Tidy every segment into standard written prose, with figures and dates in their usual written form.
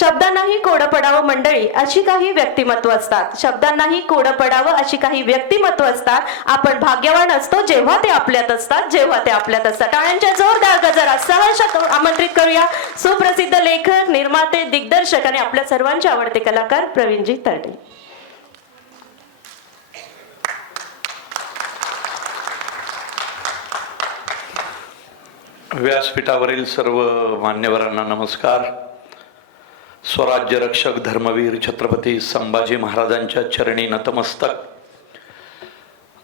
शब्दांनाही कोडं पडावं मंडळी, अशी काही व्यक्तिमत्व असतात. शब्दांनाही कोडं पडावं अशी काही व्यक्तिमत्व असतात. आपण भाग्यवान असतो जेव्हा ते आपल्यात असतात, जेव्हा ते आपल्यात असतात. टाळ्यांच्या जोरदार गजरात सहर्ष आमंत्रित करूया सुप्रसिद्ध लेखक, निर्माते, दिग्दर्शक आणि आपल्या सर्वांचे आवडते कलाकार प्रवीणजी तरडे. व्यासपीठावरील सर्व मान्यवरांना नमस्कार. स्वराज्य रक्षक धर्मवीर छत्रपती संभाजी महाराजांच्या चरणी नतमस्तक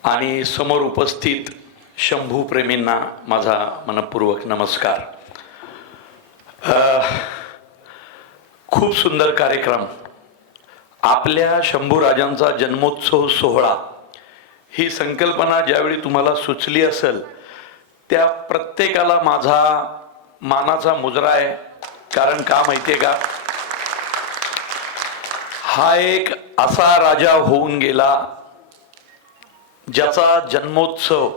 आणि समोर उपस्थित शंभू प्रेमींना माझा मनपूर्वक नमस्कार. खूप सुंदर कार्यक्रम. आपल्या शंभू राजांचा जन्मोत्सव सोहळा ही संकल्पना ज्यावेळी तुम्हाला सुचली असेल त्या प्रत्येकाला माझा मानाचा मुजरा आहे. कारण का माहितीये का, हा एक असा राजा होऊन गेला ज्याचा जन्मोत्सव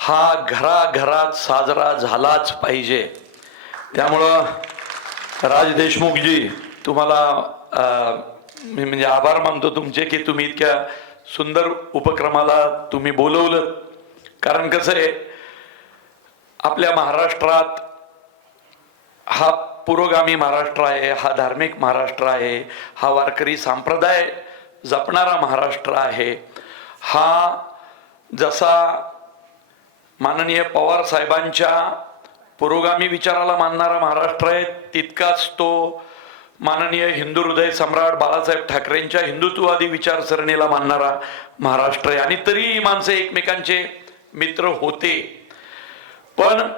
हा घराघरात साजरा झालाच पाहिजे. त्यामुळं राज देशमुखजी, तुम्हाला मी म्हणजे आभार मानतो तुमचे की तुम्ही इतक्या सुंदर उपक्रमाला तुम्ही बोलवलं. कारण कसं आहे, आपल्या महाराष्ट्रात हा पुरोगामी महाराष्ट्र आहे, हा धार्मिक महाराष्ट्र आहे, हा वारकरी संप्रदाय जपणारा महाराष्ट्र आहे. हा जसा माननीय पवार साहेबांच्या पुरोगामी विचाराला मानणारा महाराष्ट्र आहे, तितकाच तो माननीय हिंदू हृदय सम्राट बाळासाहेब ठाकरेंच्या हिंदुत्ववादी विचारसरणीला मानणारा महाराष्ट्र आहे. आणि तरी ही माणसं एकमेकांचे मित्र होते. पण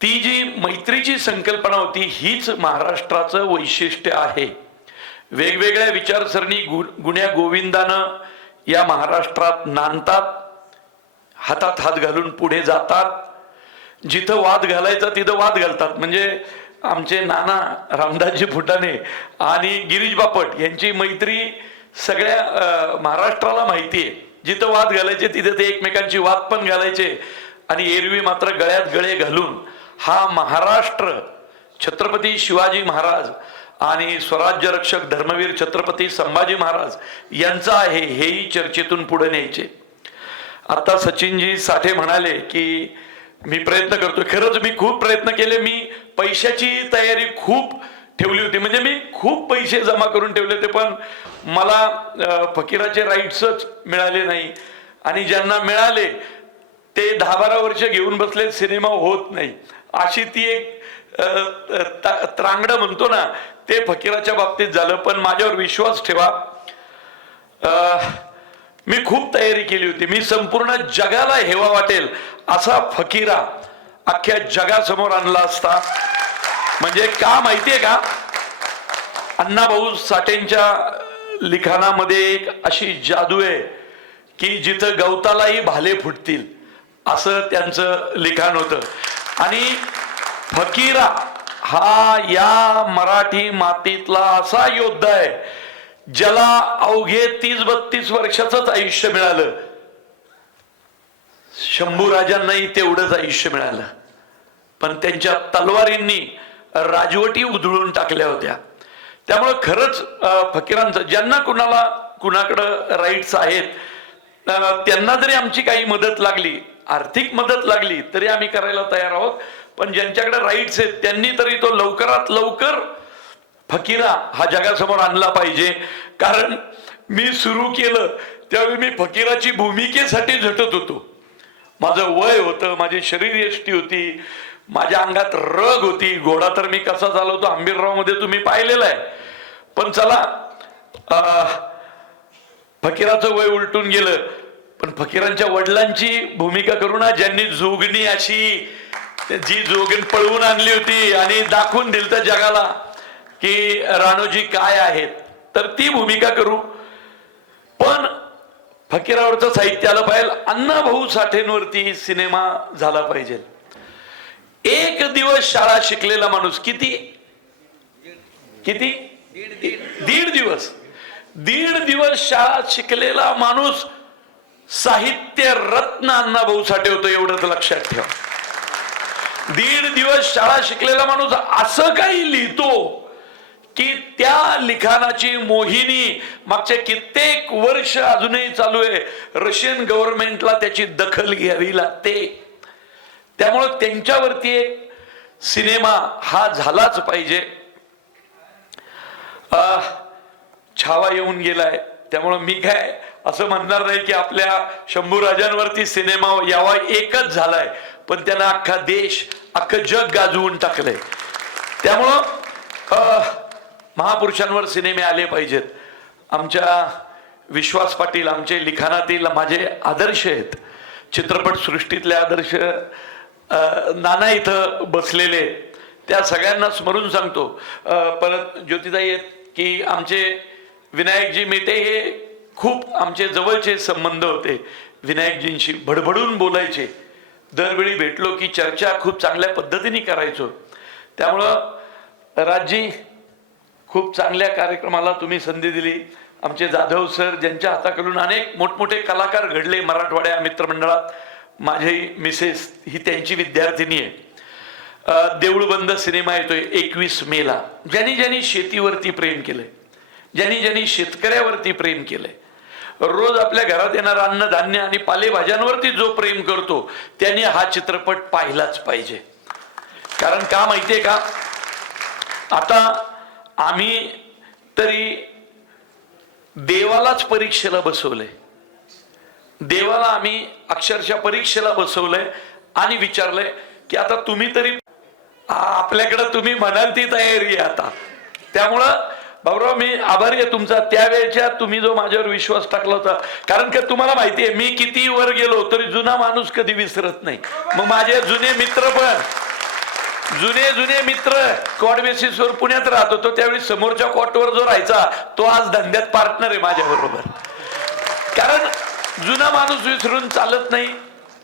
ती जी मैत्रीची संकल्पना होती हीच महाराष्ट्राचं वैशिष्ट्य आहे. वेगवेगळ्या विचारसरणी गुण्या गोविंदानं या महाराष्ट्रात नांदतात, हातात हात घालून पुढे जातात. जिथं वाद घालायचा तिथं वाद घालतात. म्हणजे आमचे नाना रामदासजी फुटाणे आणि गिरीश बापट यांची मैत्री सगळ्या महाराष्ट्राला माहिती आहे. जिथं वाद घालायचे तिथे ते एकमेकांची वाद पण घालायचे. आणि एरवी मात्र गळ्यात गळे घालून हा महाराष्ट्र छत्रपती शिवाजी महाराज आणि स्वराज्य रक्षक धर्मवीर छत्रपती संभाजी महाराज यांचा आहे, हेही चर्चेतून पुढे न्यायचे. आता सचिनजी साठे म्हणाले की मी प्रयत्न करतोय. खरंच मी खूप प्रयत्न केले. मी पैशाची तयारी खूप ठेवली होती. म्हणजे मी खूप पैसे जमा करून ठेवले होते, पण मला फकीराचे राईट्सच मिळाले नाही. आणि ज्यांना मिळाले ते 10-12 वर्ष घेऊन बसले, सिनेमा होत नाही. अशी ती एक त्रांगडं म्हणतो ना, ते फकीराच्या बाबतीत झालं. पण माझ्यावर विश्वास ठेवा, मी खूप तयारी केली होती. मी संपूर्ण जगाला हेवा वाटेल असा फकीरा अख्ख्या जगासमोर आणला असता. म्हणजे का माहितीये का, अण्णाभाऊ साठेंच्या लिखाणामध्ये एक अशी जादू आहे की जिथं गवतालाही भाले फुटतील असं त्यांचं लिखाण होतं. आणि फकीरा हा या मराठी मातीतला असा योद्धा आहे ज्याला अवघे 30-32 वर्षाचंच आयुष्य मिळालं. शंभू राजांनाही तेवढंच आयुष्य मिळालं, पण त्यांच्या तलवारींनी राजवटी उधळून टाकल्या होत्या. त्यामुळे खरंच फकीरांचं, ज्यांना कुणाकडं राईट्स आहेत त्यांना जरी आमची काही मदत लागली, आर्थिक मदत लागली, तरी आम्ही करायला तयार आहोत. पण ज्यांच्याकडे राईट्स आहेत त्यांनी तरी तो लवकरात लवकर फकीरा हा जगासमोर आणला पाहिजे. कारण मी सुरू केलं त्यावेळी मी फकीराची भूमिकेसाठी झटत होतो. माझं वय होतं, माझी शरीर यष्टी होती, माझ्या अंगात रग होती. घोडा तर मी कसा चालवतो आंबीरराव मध्ये तुम्ही पाहिलेला आहे. पण चला, फकीराचं वय उलटून गेलं. पण फकीरांच्या वडिलांची भूमिका करू ना, ज्यांनी जोगणी अशी जी जोगण पळवून आणली होती आणि दाखवून दिलं तर जगाला की राणोजी काय आहेत, तर ती भूमिका करू. पण फकीरावरचं साहित्य आलं पाहिजे. अण्णाभाऊ साठेंवरती सिनेमा झाला पाहिजे. एक दिवस शाळा शिकलेला माणूस, किती दीड दिवस शाळा शिकलेला माणूस साहित्य रत्न अण्णाभाऊ साठे होतो, एवढंच लक्षात ठेवा. 1.5 दिवस शाळा शिकलेला माणूस असं काही लिहितो की त्या लिखाणाची मोहिनी मागच्या कित्येक वर्ष अजूनही चालू आहे. रशियन गव्हर्नमेंटला त्याची दखल घ्यावी लागते. त्यामुळं त्यांच्यावरती एक सिनेमा हा झालाच पाहिजे. छावा येऊन गेलाय, त्यामुळं मी काय असं म्हणणार नाही की आपल्या शंभू राजांवरती सिनेमा यावा, एकच झालाय, पण त्यांना अख्खा देश अख्खं जग गाजवून टाकलंय. त्यामुळं महापुरुषांवर सिनेमे आले पाहिजेत. आमच्या विश्वास पाटील आमचे लिखाणातील माझे आदर्श आहेत, चित्रपट सृष्टीतले आदर्श. नाना इथं बसलेले, त्या सगळ्यांना स्मरून सांगतो. परत ज्योतिताई आहेत की आमचे विनायकजी मेटे, हे खूप आमचे जवळचे संबंध होते. विनायकजींशी भडभडून बोलायचे, दरवेळी भेटलो की चर्चा खूप चांगल्या पद्धतीने करायचो. त्यामुळं राजजी, खूप चांगल्या कार्यक्रमाला तुम्ही संधी दिली. आमचे जाधव सर, ज्यांच्या हाताखालून अनेक मोठमोठे कलाकार घडले मराठवाड्या मित्रमंडळात. माझी मिसेस ही त्यांची विद्यार्थिनी आहे. देऊळबंद सिनेमा येतोय 21 मेला. ज्यांनी शेतीवरती प्रेम केलंय, ज्यांनी शेतकऱ्यावरती प्रेम केलंय, रोज आपल्या घरात येणारं अन्नधान्य आणि पालेभाज्यांवरती जो प्रेम करतो, त्यांनी हा चित्रपट पाहिलाच पाहिजे. कारण का माहितीये का, आता आम्ही तरी देवालाच परीक्षेला बसवलंय. देवाला आम्ही अक्षरशः परीक्षेला बसवलंय आणि विचारलंय की आता तुम्ही तरी आपल्याकडं तुम्ही म्हणाल ती तयारी आहे आता. त्यामुळं भाऊराव, मी आभारी आहे तुमचा, त्यावेळेच्या तुम्ही जो माझ्यावर विश्वास टाकला होता. कारण की तुम्हाला माहिती आहे, मी किती वर गेलो तरी जुना माणूस कधी विसरत नाही. मग माझे जुने मित्र पण, जुने मित्र कॉट बेसिसवर पुण्यात राहत होतो, त्यावेळी समोरच्या कॉटवर जो राहायचा तो आज धंद्यात पार्टनर आहे माझ्या बरोबर. कारण जुना माणूस विसरून चालत नाही,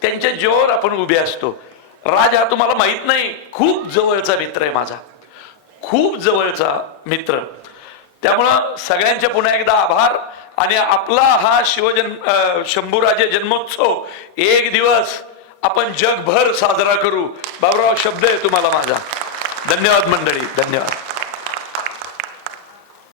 त्यांच्या जीवावर आपण उभे असतो. राज हा तुम्हाला माहित नाही, खूप जवळचा मित्र आहे माझा, खूप जवळचा मित्र. त्यामुळं सगळ्यांचे पुन्हा एकदा आभार. आणि आपला हा शंभूराजे जन्मोत्सव एक दिवस आपण जगभर साजरा करू. बाबूराव, शब्द आहे तुम्हाला माझा. धन्यवाद मंडळी, धन्यवाद.